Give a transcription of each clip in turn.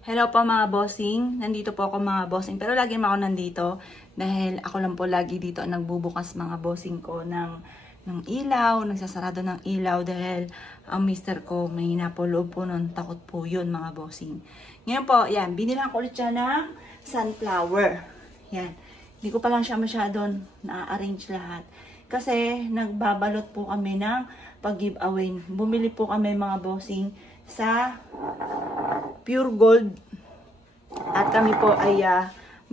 Hello po mga bossing. Nandito po ako mga bossing. Pero lagi naman ako nandito dahil ako lang po lagi dito ang nagbubukas mga bossing ko ng ilaw, nagsasarado ng ilaw dahil ang mister ko may napoloob po nun. Takot po yun mga bossing. Ngayon po, yan. Binilang ko ulit siya ng sunflower. Yan. Hindi ko pa lang siya masyadong na-arrange lahat. Kasi nagbabalot po kami ng pag-giveaway. Bumili po kami mga bossing sa Pure Gold. At kami po ay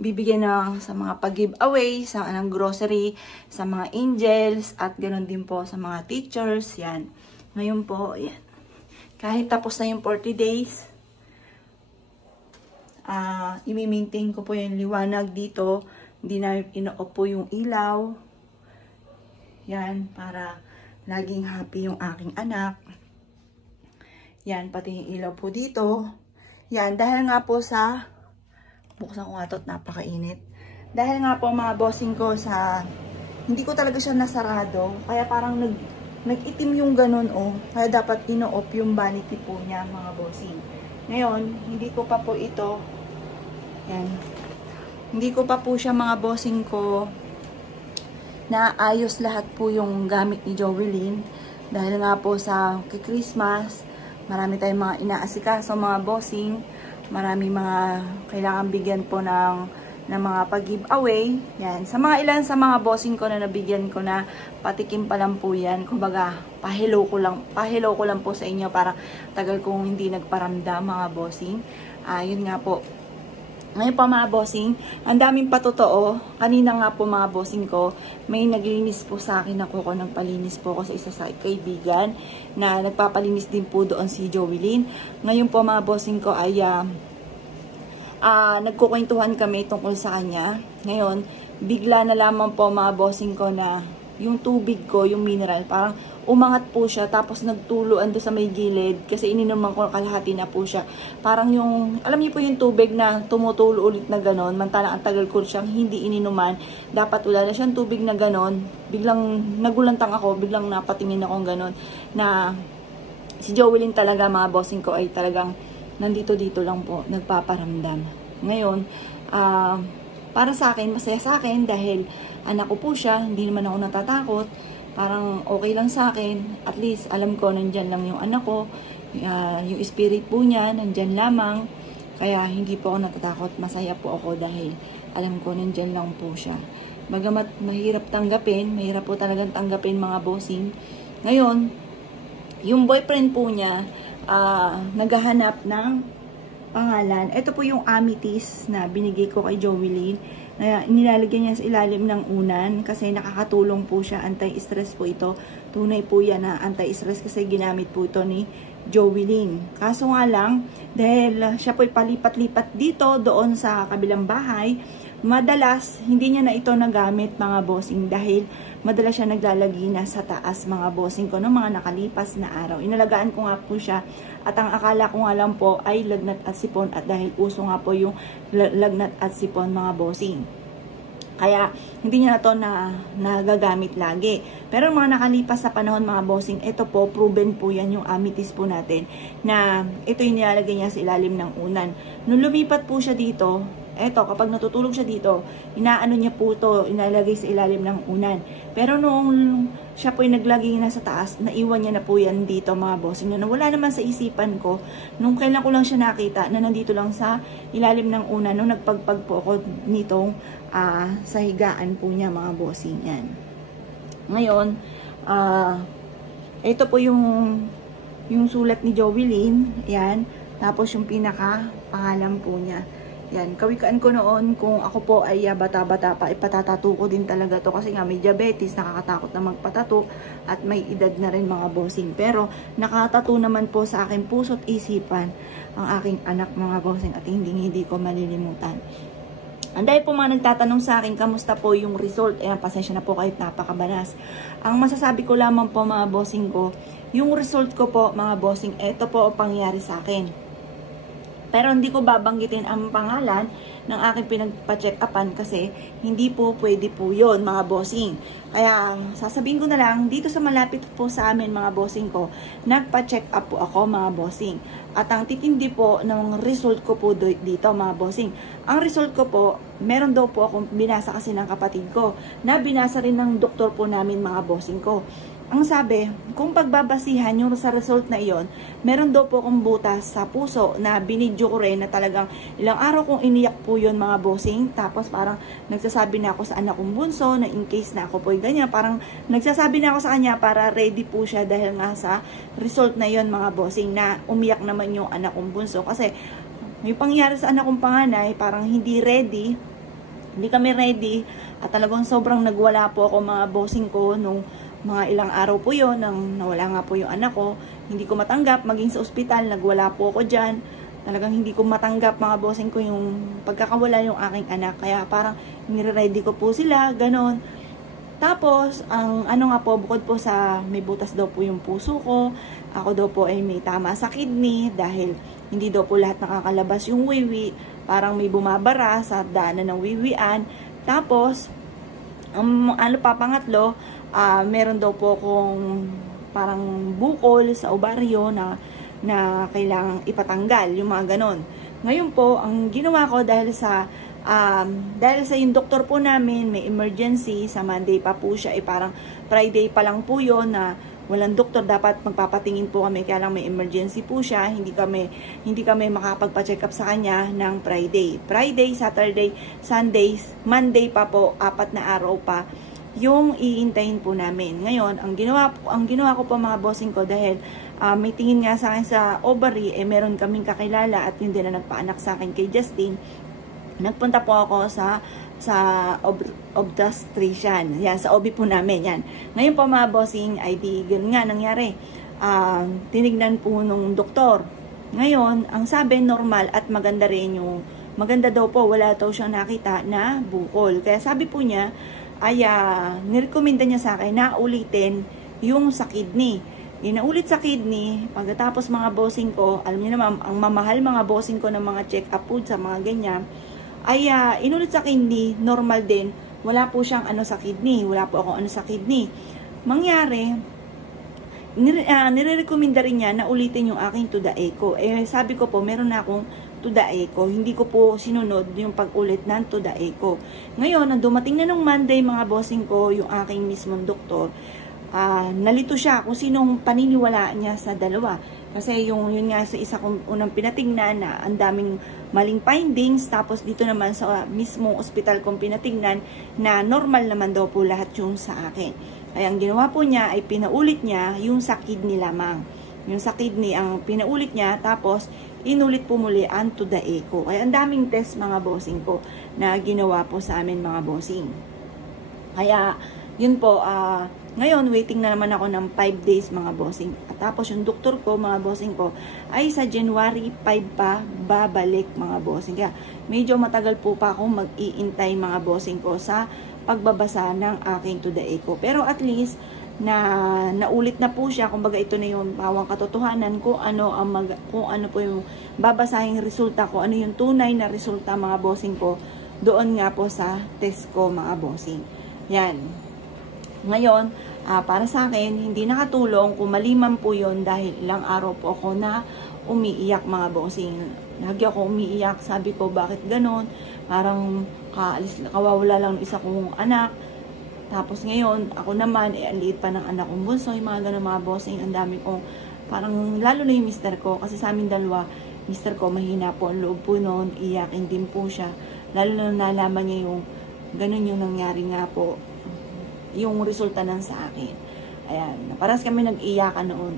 bibigyan ng sa mga pag-giveaway, sa ng grocery, sa mga angels, at ganoon din po sa mga teachers. Yan. Ngayon po, yan. Kahit tapos na yung 40 days, i-maintain ko po yung liwanag dito. Hindi na ino-off po yung ilaw. Yan, para laging happy yung aking anak. Yan, pati yung ilaw po dito. Yan, dahil nga po sa, buksan ko nga ito at napakainit. Dahil nga po mga bossing ko sa, hindi ko talaga siya nasarado. Kaya parang nag-itim yung ganun Kaya dapat ino-off yung vanity po niya mga bossing. Ngayon, hindi ko pa po ito, yan. Hindi ko pa po siya mga bossing ko, naayos lahat po yung gamit ni Jovelyn. Dahil nga po sa Christmas, marami tayong mga inaasikaso mga bossing. Marami mga kailangan bigyan po ng mga pag-giveaway. Yan. Sa mga ilan sa mga bossing ko na nabigyan ko na patikim pa lang po yan. Kumbaga, pa-hello ko lang po sa inyo para tagal kong hindi nagparamdam mga bossing. Yun nga po. Ngayon po mga bossing, ang daming patotoo. Kanina nga po mga bossing ko, may naglinis po sa akin ako ko nagpalinis po ako sa isa sa kaibigan na nagpapalinis din po doon si Jovelyn. Ngayon po mga bossing ko ay nagkukwentuhan kami tungkol sa kanya. Ngayon, bigla na lamang po mga bossing ko na yung tubig ko, yung mineral, parang umangat po siya, tapos nagtuluan doon sa may gilid, kasi ininuman ko kalahati na po siya. Parang yung, alam niyo po yung tubig na tumutulo ulit na ganon, mantala ang tagal ko siyang hindi ininuman, dapat wala na siyang tubig na ganon, biglang nagulantang ako, biglang napatingin akong ganon, na si Jovelyn talaga mga bossing ko ay talagang nandito-dito lang po, nagpaparamdam. Ngayon, para sa akin, masaya sa akin dahil anak ko po siya, hindi naman ako natatakot. Parang okay lang sa akin. At least, alam ko, nandyan lang yung anak ko. Yung spirit po niya, nandyan lamang. Kaya, hindi po ako natatakot. Masaya po ako dahil alam ko, nandyan lang po siya. Bagamat mahirap tanggapin, mahirap po talagang tanggapin mga bossing. Ngayon, yung boyfriend po niya, naghahanap ng pangalan. Ito po yung amethyst na binigay ko kay Jovelyn. Na nilalagyan niya sa ilalim ng unan kasi nakakatulong po siya, anti-stress po ito. Tunay po yan na anti-stress kasi ginamit po ito ni Jovelyn. Kaso nga lang, dahil siya po'y palipat-lipat dito, doon sa kabilang bahay, madalas hindi niya na ito nagamit mga bossing dahil madalas siya naglalagi na sa taas mga bossing ko ng mga nakalipas na araw. Inalagaan ko nga po siya at ang akala ko nga lang po ay lagnat at sipon at dahil uso nga po yung lagnat at sipon mga bossing. Kaya hindi niya na ito nagagamit lagi. Pero mga nakalipas sa panahon mga bossing, ito po, proven po yan yung amethyst po natin na ito yung nilalagay niya sa ilalim ng unan. Nung lumipat po siya dito, eto, kapag natutulog siya dito, inaano niya po ito, inalagay sa ilalim ng unan. Pero nung siya po yung naglagay na sa taas, naiwan niya na po yan dito mga bossing. Na wala naman sa isipan ko, nung kailan ko lang siya nakita, na nandito lang sa ilalim ng unan, nung nagpagpag po ako nitong sa higaan po niya mga bossing yan. Ngayon, ito po yung sulat ni Jovelyn, yan. Tapos yung pinaka pangalan po niya. Yan, kawikaan ko noon kung ako po ay bata-bata pa, ipatatato ko din talaga to kasi nga may diabetes, nakakatakot na magpatato at may edad na rin mga bossing. Pero nakatato naman po sa aking puso't isipan ang aking anak mga bossing at hindi ko malilimutan. Dahil po mga nagtatanong sa akin, kamusta po yung result? Pasensya na po kahit napakabanas. Ang masasabi ko lamang po mga bossing ko, yung result ko po mga bossing, ito po ang pangyari sa akin. Pero hindi ko babanggitin ang pangalan ng aking pinagpa-check upan kasi hindi po pwede po yun mga bossing. Kaya sasabihin ko na lang, dito sa malapit po sa amin mga bossing ko, nagpa-check up po ako mga bossing. At ang titindi po ng result ko po dito mga bossing. Ang result ko po, meron daw po akong binasa kasi ng kapatid ko, na binasa rin ng doktor po namin mga bossing ko. Ang sabi, kung pagbabasihan yung sa result na iyon, meron daw po akong butas sa puso na binidyo ko rin na talagang ilang araw kong iniyak po yun mga bossing. Tapos parang nagsasabi na ako sa anak kong bunso na in case na ako po yung ganyan. Parang nagsasabi na ako sa kanya para ready po siya dahil nga sa result na yun mga bossing na umiyak naman yung anak kong bunso. Kasi may pangyari sa anak kong panganay, parang hindi ready. Hindi kami ready at talagang sobrang nagwala po ako mga bossing ko nung mga ilang araw po yon nang nawala nga po yung anak ko. Hindi ko matanggap, maging sa ospital, nagwala po ako dyan. Talagang hindi ko matanggap mga bossing ko yung pagkakawala yung aking anak. Kaya parang nire-ready ko po sila, ganon. Tapos, ang ano nga po, bukod po sa may butas daw po yung puso ko, ako daw po ay may tama sa kidney dahil hindi daw po lahat nakakalabas yung wiwi. Parang may bumabara sa daanan ng wiwian. Tapos, ano pa pangatlo, meron daw po kung parang bukol sa ovaryo na kailangang ipatanggal, yung mga ganon. Ngayon po, ang ginawa ko dahil sa yung doktor po namin, may emergency, sa Monday pa po siya, parang Friday pa lang po yun na walang doktor, dapat magpapatingin po kami, kaya lang may emergency po siya, hindi kami makapagpa-check up sa kanya ng Friday, Saturday, Sundays, Monday pa po, 4 na araw pa yung iintayin po namin. Ngayon, ang ginawa ko po mga bossing ko dahil may tingin nga sa akin sa ovary, meron kaming kakilala at yun din na nagpaanak sa akin kay Justin. Nagpunta po ako sa obstetrician. Yan, sa OB po namin. Yan. Ngayon po mga bossing, ay di ganun nga nangyari. Tinignan po nung doktor. Ngayon, ang sabi normal at maganda rin yung, maganda daw po, wala daw siyang nakita na bukol. Kaya sabi po niya, ay nirekomenda niya sa akin na ulitin yung sa kidney. Inaulit sa kidney, pagkatapos mga bossing ko, alam niyo naman, ang mamahal mga bossing ko ng mga check-up food sa mga ganyan, ay inulit sa kidney, normal din. Wala po siyang ano sa kidney, wala po akong ano sa kidney. Mangyari, nire-recommenda rin niya na ulitin yung aking to the echo. Sabi ko po, meron na akong to the echo. Hindi ko po sinunod yung pag-ulit ng to the echo. Ngayon, nang dumating na nung Monday mga bossing ko, yung aking mismong doktor, nalito siya kung sinong paniniwala niya sa dalawa. Kasi yun nga sa isa kong unang pinatingnan na ang daming maling findings, tapos dito naman sa mismong ospital kong pinatingnan na normal naman daw po lahat yung sa akin. Kaya ang ginawa po niya ay pinaulit niya yung sa kidney lamang. Yung sa kidney ang pinaulit niya, tapos inulit po muli ang to the echo. Kaya ang daming test mga bossing ko na ginawa po sa amin mga bossing. Kaya yun po, ngayon waiting na naman ako ng 5 days mga bossing. At tapos yung doktor ko mga bossing ko ay sa January 5 pa babalik mga bossing. Kaya medyo matagal po pa akong mag-iintay mga bossing ko sa pagbabasa ng aking to the echo. Pero at least naulit na po siya, kumbaga ito na yung pawang katotohanan kung ano po yung babasahing resulta ko, ano yung tunay na resulta mga bossing ko doon nga po sa test ko mga bossing. Yan. Ngayon, para sa akin, hindi nakatulong kung maliman po yun dahil ilang araw po ako na umiiyak mga bossing. Lagi ako umiiyak, sabi ko bakit ganon, parang kawawala lang isa kong anak. Tapos ngayon, ako naman, ang liit pa ng anak kong bunso, yung mga ganun mga bossing, ang dami kong, parang lalo na yung mister ko, kasi sa amin dalawa, mister ko, mahina po ang loob po noon, iyakin din po siya. Lalo na nalaman niya yung, ganun yung nangyari nga po, yung resulta ng sa akin. Ayan, parang kami nag-iyakan noon.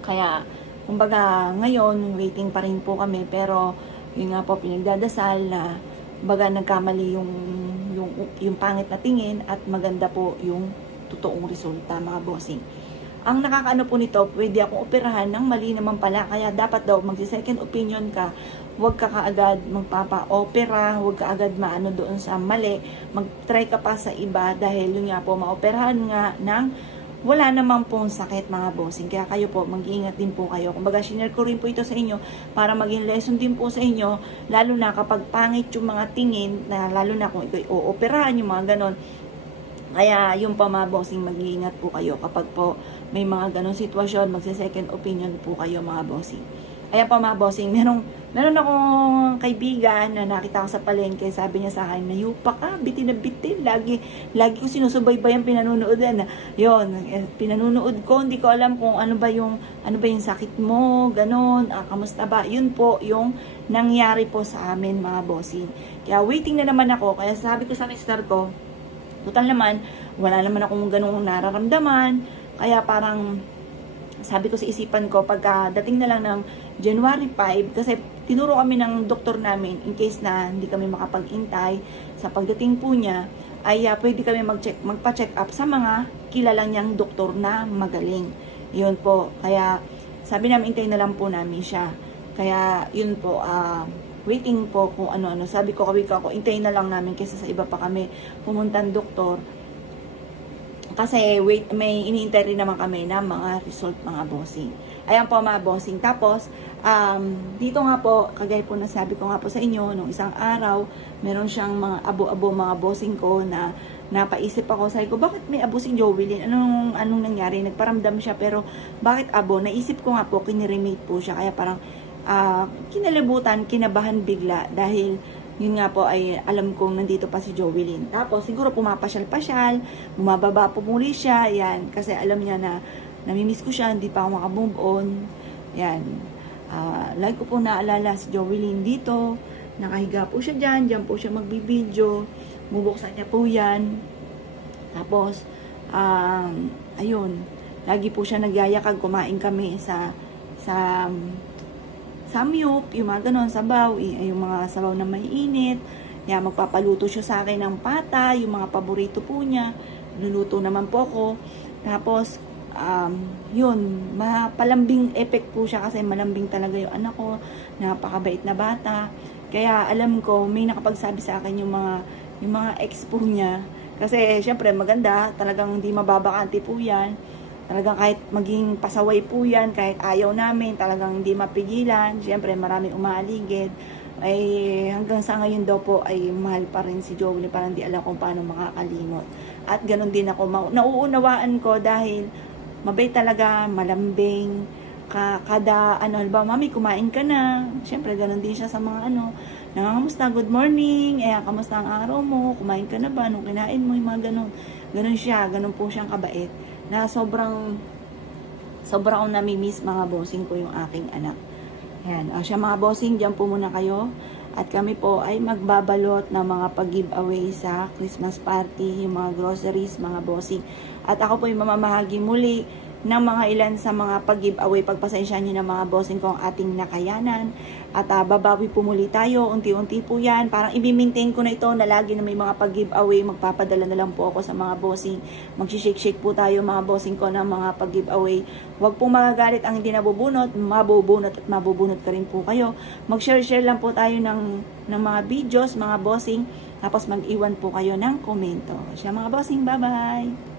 Kaya, kumbaga, ngayon, waiting pa rin po kami, pero, yun nga po, pinagdadasal na, baga nagkamali yung pangit na tingin at maganda po yung totoong resulta mga bossing. Ang nakakaano po nito, pwede akong operahan ng mali naman pala, kaya dapat daw magsi-second opinion ka, huwag ka kaagad magpapa-opera, huwag ka agad maano doon sa mali, mag-try ka pa sa iba dahil yun nga po, maoperahan nga ng wala namang pong sakit mga bossing. Kaya kayo po, mag-iingat din po kayo. Kumbaga, sinare ko rin po ito sa inyo para maging lesson din po sa inyo, lalo na kapag pangit yung mga tingin, na lalo na kung ito'y ooperahan, yung mga ganon. Kaya yung pa mga bossing, mag-iingat po kayo kapag po may mga ganon sitwasyon, magse-second opinion po kayo mga bossing. Ayan pa mga bossing, meron akong kaibigan na nakita ko sa palengke, sabi niya sa akin, nayupa ka, bitin na bitin, lagi ko sinusubaybay ang pinanunood na, yun, pinanunood ko, hindi ko alam kung ano ba yung sakit mo, ganon, kamusta ba, yun po yung nangyari po sa amin mga bossing. Kaya waiting na naman ako, kaya sabi ko sa mister ko, total naman, wala naman akong ganong nararamdaman, kaya parang, sabi ko sa isipan ko, pagka dating na lang ng January 5, kasi tinuro kami ng doktor namin, in case na hindi kami makapag-intay, sa pagdating po niya, ay pwede kami magpa-check up sa mga kilalang niyang doktor na magaling. Yun po, kaya sabi namin, intay na lang po namin siya. Kaya yun po, waiting po kung ano-ano. Sabi ko, kawika ko, intay na lang namin kaysa sa iba pa kami pumuntang doktor. Kasi may iniintay rin naman kami na mga result mga bossing. Ayan po mga bossing. Tapos, dito nga po, kagaya po na sabi ko nga po sa inyo, nung isang araw, meron siyang mga abo-abo mga bossing ko na napaisip ako. Sabi ko, bakit may abo si Jovelyn? Anong nangyari? Nagparamdam siya, pero bakit abo? Naisip ko nga po, kiniremate po siya. Kaya parang kinalibutan, kinabahan bigla dahil yun nga po ay alam kong nandito pa si Jovelyn. Tapos siguro pumapasyal-pasyal, bumababa po muli siya, yan, kasi alam niya na namimiss ko siya, hindi pa ako makamove on. Yan. Lagi ko po naalala si Jovelyn dito, nakahiga po siya dyan po siya magbibideo, bubuksan niya po yan. Tapos, ayun, lagi po siya nagyayakag, kumain kami sa samyup, yung mga ganon, sabaw, yung mga sabaw na may init. Yan, magpapaluto siya sa akin ng pata, yung mga paborito po niya. Luluto naman po ako. Tapos, yun, mapalambing effect po siya kasi malambing talaga yung anak ko. Napakabait na bata. Kaya alam ko, may nakapagsabi sa akin yung mga ex po niya. Kasi, syempre, maganda. Talagang hindi mababakante po yan. Talagang kahit maging pasaway po yan, kahit ayaw namin, talagang hindi mapigilan. Siyempre, maraming umaaligid. Ay, hanggang sa ngayon daw po, ay mahal pa rin si Jovelyn. Parang di alam kung paano makakalimot. At ganun din ako, nauunawaan ko dahil mabait talaga, malambing. Kada, halimbawa, mami, kumain ka na. Siyempre, ganun din siya sa mga nangangamusta, good morning, kamusta ang araw mo, kumain ka na ba, nung kinain mo, yung mga ganun. Ganun siya, ganun po siyang kabait. Na sobrang akong namimiss mga bossing ko yung aking anak. Ayan. Siya mga bossing, dyan po muna kayo. At kami po ay magbabalot ng mga pag-giveaway sa Christmas party, yung mga groceries, mga bossing. At ako po yung mamamahagi muli ng mga ilan sa mga pag-giveaway. Pagpasensya nyo ng mga bossing ko ang ating nakayanan. At babawi po muli tayo, unti-unti po yan. Parang i-maintain ko na ito na lagi na may mga pag-giveaway. Magpapadala na lang po ako sa mga bossing. Mag-shake-shake po tayo mga bossing ko ng mga pag-giveaway. Huwag po magagalit ang hindi nabubunot. Mabubunot at mabubunot ka rin po kayo. Mag-share-share lang po tayo ng mga videos, mga bossing. Tapos mag-iwan po kayo ng komento. Siya mga bossing, bye-bye!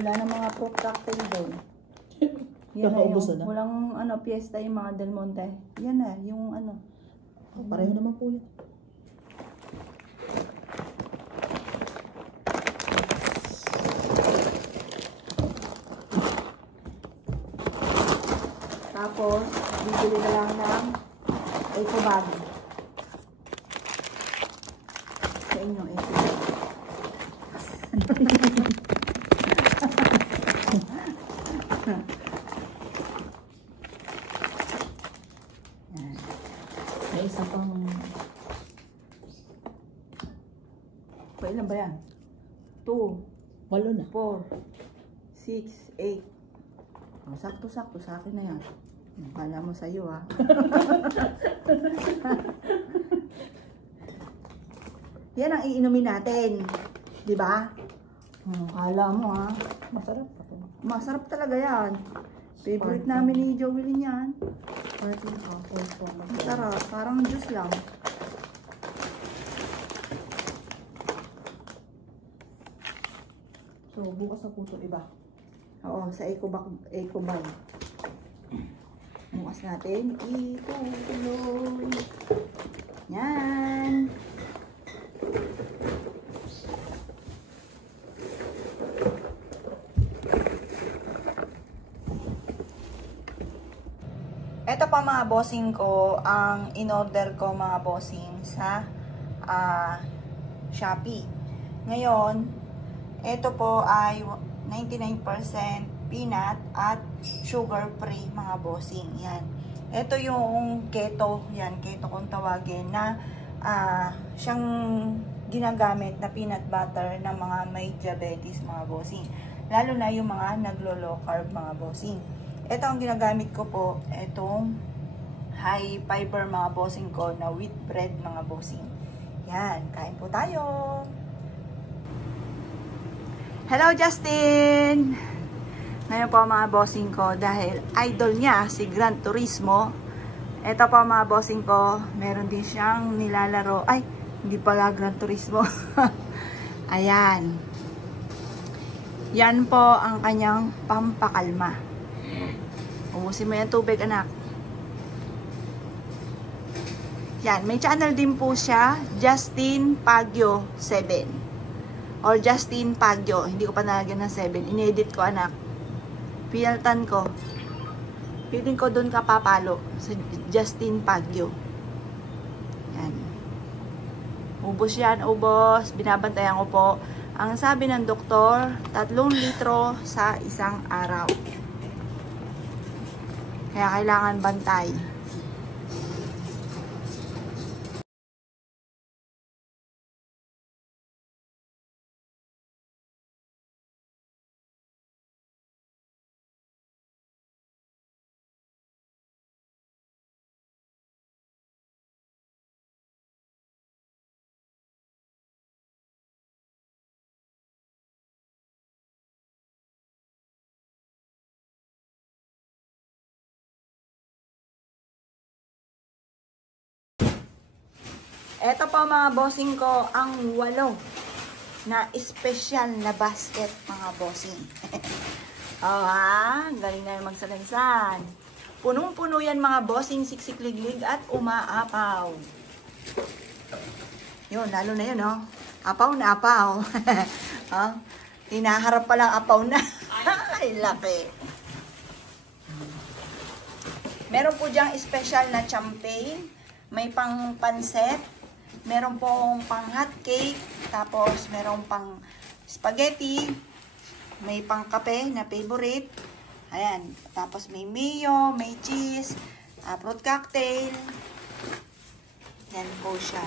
Wala na mga fruit cocktail doon. Yan na yung, walang piyesta yung mga Del Monte. Yan na, yung pareho naman po yan. Tapos, bibili na lang ng eco bag. Sa inyo, eco bag. May isa pang... Ilan ba yan? 2, 8 na. 4, 6, 8. Sakto-sakto sa akin na yan. Kala mo sa'yo ha. Yan ang iinumin natin. Di ba? Kala mo ha. Masarap pa po. Masarap talaga yan. Favorite namin ni Jovelyn yan. Masarap. Parang juice lang. So, bukas na po ito iba. Oo, sa eco bag. Bukas natin ituloy. Yan. Ito pa mga bossing ko, ang in-order ko mga bossing sa Shopee. Ngayon, ito po ay 99% peanut at sugar free mga bossing. Yan. Ito yung keto, yan, keto kung tawagin na siyang ginagamit na peanut butter ng mga may diabetes mga bossing. Lalo na yung mga naglo-low carb mga bossing. Ito ang ginagamit ko po, itong high fiber mga bossing ko na wheat bread mga bossing. Yan, kain po tayo. Hello Justin! Ngayon po mga bossing ko, dahil idol niya si Gran Turismo, ito po mga bossing ko, meron din siyang nilalaro. Ay, hindi pala Gran Turismo. Ayan. Yan po ang kanyang pampakalma. Ubusin mo yung tubig, anak. Yan, may channel din po siya, Justin Pagyo 7. Or Justin Pagyo. Hindi ko pa nalagyan ng 7. Inedit ko, anak. Pinaltan ko. Piling ko doon ka papalo sa Justin Pagyo. Yan. Ubos yan, ubos. Binabantayan ko po. Ang sabi ng doktor, 3 litro sa isang araw. Kaya kailangan bantay. Ito po mga bossing ko, ang 8 na espesyal na basket mga bossing. Oh ha, galing na yung magsalansan. Punong-puno yan mga bossing, siksik-liglig at umaapaw. Yun, lalo na yun oh. Apaw na apaw. Oh, hinaharap pa lang apaw na. Ay, laki. Meron po diyang espesyal na champagne, may pang panset, meron pong pang hot cake, tapos meron pang spaghetti, may pang kape na favorite. Ayan, tapos may mayo, may cheese, fruit cocktail. Yan po siya.